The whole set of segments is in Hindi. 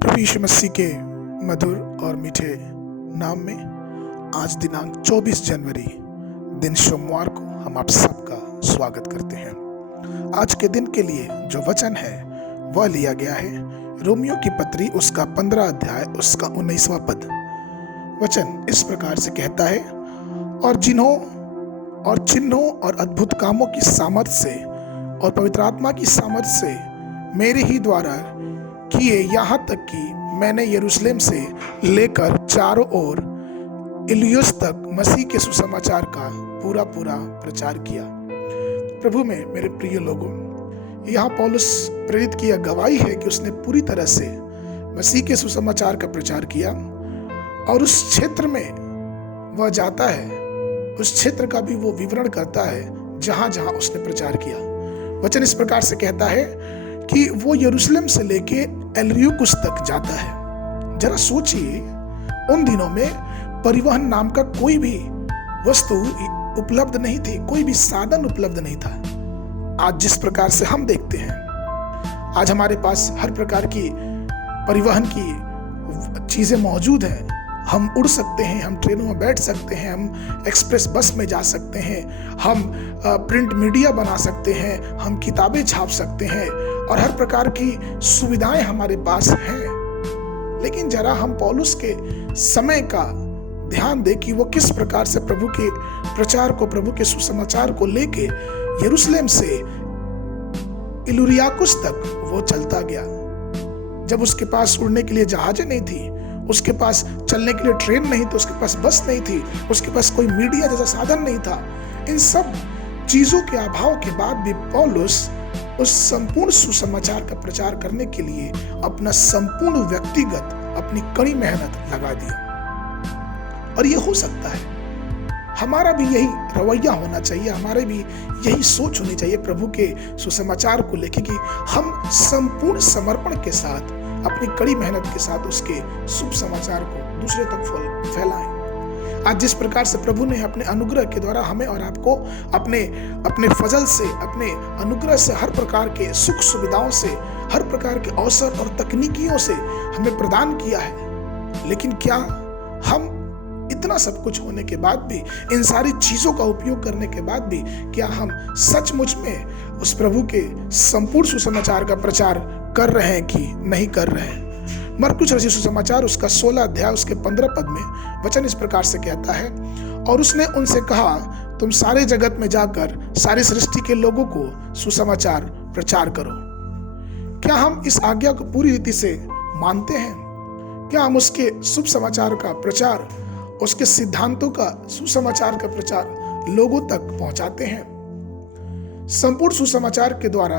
प्रभु यीशु मसीह के मधुर और मीठे नाम में आज दिनांक 24 जनवरी दिन सोमवार को हम आप सबका स्वागत करते हैं। आज के दिन के लिए जो वचन है वह लिया गया है रोमियो की पत्री उसका 15 अध्याय उसका 19वां पद। वचन इस प्रकार से कहता है, और जिन्हों और चिन्हों और अद्भुत कामों की सामर्थ्य से और पवित्र आत्मा की सामर्थ्य से मेरे ही द्वारा किए, यहाँ तक कि मैंने यरूशलेम से लेकर चारों ओर इलियुस तक मसीह के सुसमाचार का पूरा प्रचार किया। प्रभु में मेरे प्रिय लोगों, यहाँ पौलुस प्रेरित की गवाही है कि उसने पूरी तरह से मसीह के सुसमाचार का प्रचार किया और उस क्षेत्र में वह जाता है, उस क्षेत्र का भी वो विवरण करता है जहां जहां उसने प्रचार किया। वचन इस प्रकार से कहता है कि वो यरूशलेम से लेके इलियुस तक जाता है। जरा सोचिए, उन दिनों में परिवहन नाम का कोई भी वस्तु उपलब्ध नहीं थी, कोई भी साधन उपलब्ध नहीं था। आज जिस प्रकार से हम देखते हैं, आज हमारे पास हर प्रकार की परिवहन की चीजें मौजूद हैं। हम उड़ सकते हैं, हम ट्रेनों में बैठ सकते हैं, हम एक्सप्रेस बस में जा सकते हैं, हम प्रिंट मीडिया बना सकते हैं, हम किताबें छाप सकते हैं और हर प्रकार की सुविधाएं हमारे पास हैं। लेकिन जरा हम पौलुस के समय का ध्यान दें कि वो किस प्रकार से प्रभु के प्रचार को, प्रभु के सुसमाचार को लेके यरूशलेम से इलियुस तक वो चलता गया। जब उसके पास उड़ने के लिए जहाजें नहीं थी, उसके पास चलने के लिए ट्रेन नहीं थी, उसके पास बस नहीं थी, उसके पास कोई मीडिया जैसा साधन नहीं था, इन सब चीजों के अभाव के बाद भी पौलुस उस संपूर्ण सुसमाचार का प्रचार करने के लिए अपना संपूर्ण व्यक्तिगत अपनी कड़ी मेहनत लगा दिया। और ये हो सकता है हमारा भी यही रवैया होना चाहिए, हमारे भी यही सोच होनी चाहिए प्रभु के सुसमाचार को लेके कि हम संपूर्ण समर्पण के साथ, अपनी कड़ी मेहनत के साथ उसके शुभ समाचार को दूसरे तक फैलाएं। आज जिस प्रकार से प्रभु ने अपने अनुग्रह के द्वारा हमें और आपको अपने फजल से, अपने अनुग्रह से, हर प्रकार के सुख सुविधाओं से, हर प्रकार के अवसर और तकनीकियों से हमें प्रदान किया है, लेकिन क्या हम इतना सब कुछ होने के बाद भी, इन सारी चीजों का उपयोग करने के बाद भी, क्या हम सचमुच में उस प्रभु के संपूर्ण सुसमाचार का प्रचार कर रहे हैं कि नहीं कर रहे हैं? मरकुस रचित सुसमाचार उसका 16 अध्याय उसके 15 पद में वचन इस प्रकार से कहता है, और उसने उनसे कहा, तुम सारे जगत में जाकर सारी सृष्टि के लोगों को सुसमाचार प्रचार करो। क्या हम इस आज्ञा को पूरी रीति से मानते हैं? क्या हम उसके शुभ समाचार का प्रचार, उसके सिद्धांतों का, सुसमाचार का प्रचार लोगों तक पहुंचाते हैं? संपूर्ण सुसमाचार के द्वारा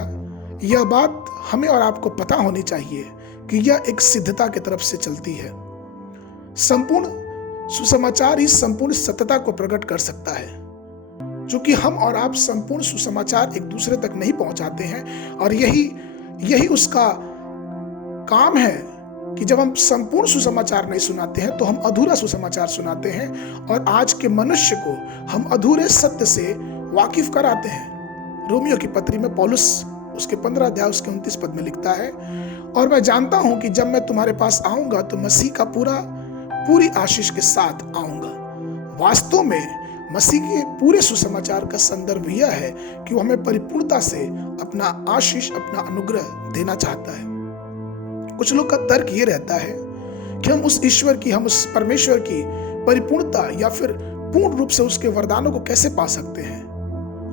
यह बात हमें और आपको पता होनी चाहिए कि यह एक सिद्धता की तरफ से चलती है। संपूर्ण सुसमाचार ही संपूर्ण सत्यता को प्रकट कर सकता है। क्योंकि हम और आप संपूर्ण सुसमाचार एक दूसरे तक नहीं पहुंचाते हैं, और यही उसका काम है कि जब हम संपूर्ण सुसमाचार नहीं सुनाते हैं तो हम अधूरा सुसमाचार सुनाते हैं, और आज के मनुष्य को हम अधूरे सत्य से वाकिफ कराते हैं। रोमियो की पत्री में पौलुस उसके 15 अध्याय उसके 29 पद में लिखता है, और मैं जानता हूं कि जब मैं तुम्हारे पास आऊंगा तो मसीह का पूरी आशीष के साथ आऊंगा। वास्तव में मसीह के पूरे सुसमाचार का संदर्भ यह है कि वो हमें परिपूर्णता से अपना आशीष, अपना अनुग्रह देना चाहता है। कुछ लोग का तर्क ये रहता है कि हम उस ईश्वर की, हम उस परमेश्वर की परिपूर्णता या फिर पूर्ण रूप से उसके वरदानों को कैसे पा सकते हैं?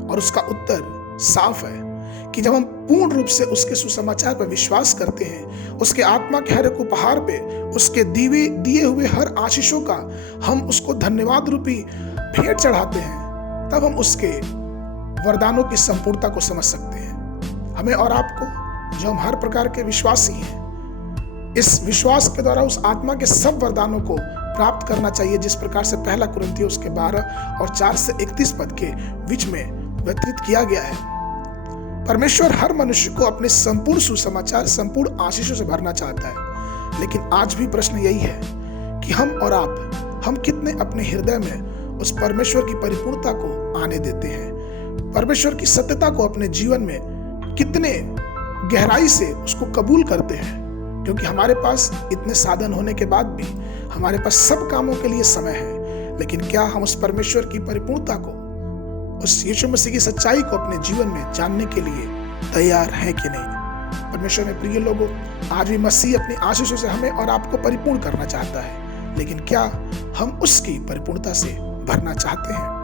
और उसका उत्तर साफ है कि जब हम पूर्ण रूप से उसके सुसमाचार पर विश्वास करते हैं, उसके आत्मा के हर एक उपहार पे, उसके दिए हुए हर आशीषों का हम उसको धन्यवाद रूपी भेंट चढ़ाते हैं, तब हम उसके वरदानों की संपूर्णता को समझ सकते हैं। हमें और आपको, जो हम हर प्रकार के विश्वासी हैं, इस विश्वास के द्वारा उस आत्मा के सब वरदानों को प्राप्त करना चाहिए, जिस प्रकार से 1 कुरिन्थियों उसके 12 और 4 से 31 पद के बीच में व्यतीत किया गया है। परमेश्वर हर मनुष्य को अपने संपूर्ण सुसमाचार, संपूर्ण आशीषों से भरना चाहता है, लेकिन आज भी प्रश्न यही है कि हम और आप, हम कितने अपने हृदय में उस परमेश्वर की परिपूर्णता को आने देते हैं, परमेश्वर की सत्यता को अपने जीवन में कितने गहराई से उसको कबूल करते हैं। क्योंकि हमारे पास इतने साधन होने के बाद भी हमारे पास सब कामों के लिए समय है, लेकिन क्या हम उस परमेश्वर की परिपूर्णता को, उस यीशु मसीह की सच्चाई को अपने जीवन में जानने के लिए तैयार हैं कि नहीं? परमेश्वर में प्रिय लोगों, आज भी मसीह अपनी आशीषों से हमें और आपको परिपूर्ण करना चाहता है, लेकिन क्या हम उसकी परिपूर्णता से भरना चाहते हैं?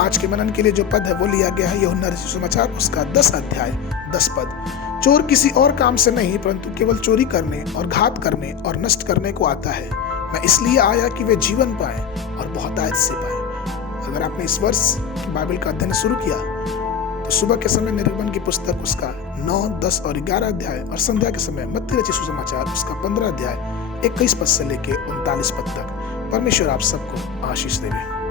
आज के मनन के लिए जो पद है वो लिया गया है यूहन्ना रचित सुसमाचार उसका 10 अध्याय 10 पद। चोर किसी और काम से नहीं परंतु केवल चोरी करने और घात करने और नष्ट करने को आता है। मैं इसलिए आया कि वे जीवन पाए और बहुतायत से पाए। अगर आपने इस वर्ष बाइबल का अध्ययन शुरू किया तो सुबह के समय निर्गमन की पुस्तक उसका 9, 10 और 11 अध्याय और संध्या के समय मत्ती रचित सुसमाचार उसका 15 अध्याय 21 पद से लेके 39 पद तक। परमेश्वर आप सबको आशीष देवे।